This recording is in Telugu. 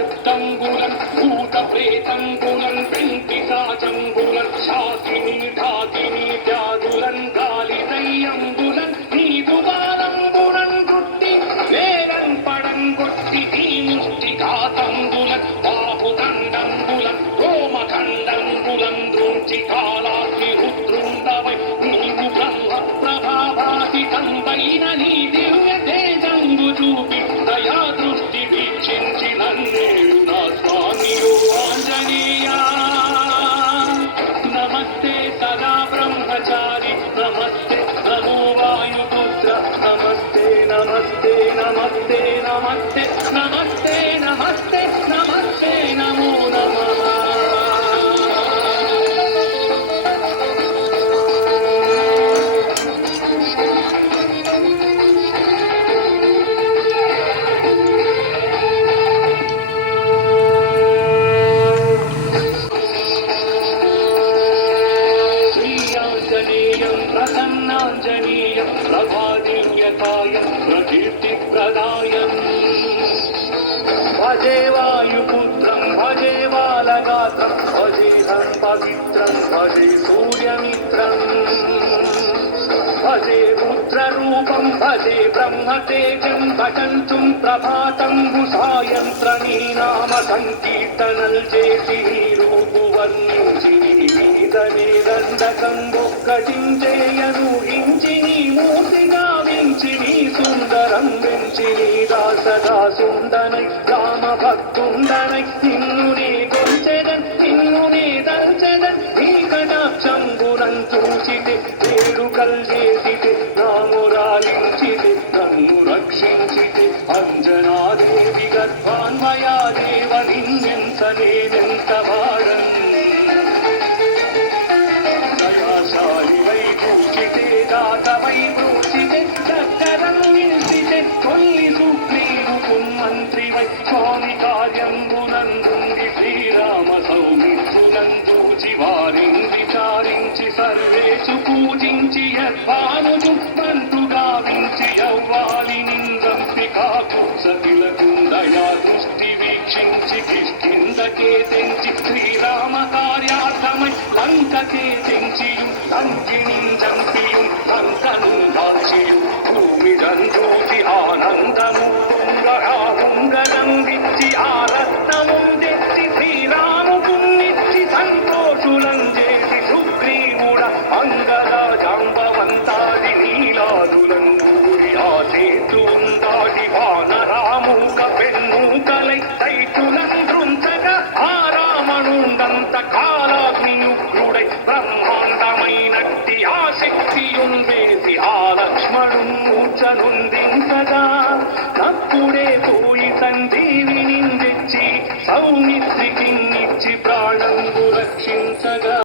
శబ్దంబులన్ భూత ప్రేతంబులన్ వెంకిటాచంబులన్ శాకిని ఢాకిని జాదులన్ గాలి దయ్యంబులన్ నీదు బాలంబులన్ గుట్టి వేలన్ పడం కొట్టి ఈ ముష్టి ఘాతంబులన్ బాహుఖండంబులన్ రోమఖండంబులన్ ద్రోంచి కాలాగ్ని రుద్రుండవై నీవు బ్రహ్మ ప్రభాభాసితంబైన నీ దివ్య తేజంబు చూపి దయా దృష్టి వీక్షించి నన్నేడు నా స్వామియో ఆంజనేయా నమస్తే సదా బ్రహ్మచారి నమస్తే నమో వాయుపుత్ర నమస్తే నమస్తే నమస్తే నమస్తే నమస్తే నమస్తే నమస్తే నమో నమః ప్రసన్నాంజనేయం ప్రభాదివ్యతాయం ప్రకీర్తిప్రదాయం భజే వాయుపుత్రం భజే బాలగాత్రం భజేహం పవిత్రం భజే సూర్యమిత్రం భజే రుద్రరూపం భజే బ్రహ్మతేజం భజంతుం ప్రభాతంబు సాయంత్రణీ నామ సంకీర్తనల్ చేసి రూపు వర్ణించి మీదనే దండకం ఒక్కటించేయను హించి నీ మూర్తి గావించి నీ సుందరం వెంచి నీ దాసదాసుండనై రామ భక్తుండనై నిన్ను నే గొంచెదన్ నిన్ను నే దల్చెదన్ నీ కటాక్షంబురం చూచితే వేడుకల్ చేసితే నామురాలించితే నన్ను రక్షించితే అంజనాదేవి గర్భాన్మయా దేవ నిన్నెంత నేనెంత వాడన్ దయాశాలివై పూజితే దాతవై బ్రూచితే దగ్గరం నిలిచితే కొల్లి సుగ్రీవు కున్మంత్రివై స్వామి కార్యంబునందుండి శ్రీరామ సౌమిత్రునందూచి వారిని విచారించి సర్వేషు పూజించి యద్భానుజు మంతు గావించి యవ్వాలి నిందంపి కాకు సతిలకుందయా దృష్టి వీక్షించి కిష్కిందకే తెంచి శ్రీరామ కార్యార్థమై లంకకే తెంచియు లంకినిందంపియు లంకను దాల్చియు భూమిదందూచి ఆనందము ఉంగరందించి ఆరత్నముందెచ్చి శ్రీరాముకున్నిచ్చి సంతోషులం చేసి సుగ్రీవుడ అంగరాజాంబవంతాది నీలాదులం కూడి ఆ సేతువుందాడి వానరామూక పెన్మూకలై సైతులం దృంచగా ఆ రామణుండంత కాలాగ్నియుగ్రుడై బ్రహ్మాండమైనట్టి ఆ శక్తియుందేసి ఆ లక్ష్మణుం మూర్ఛనుందించగా నప్పుడే పోయి సంజీవిని తెచ్చి సౌమిత్రికి ప్రాణంబు రక్షించగా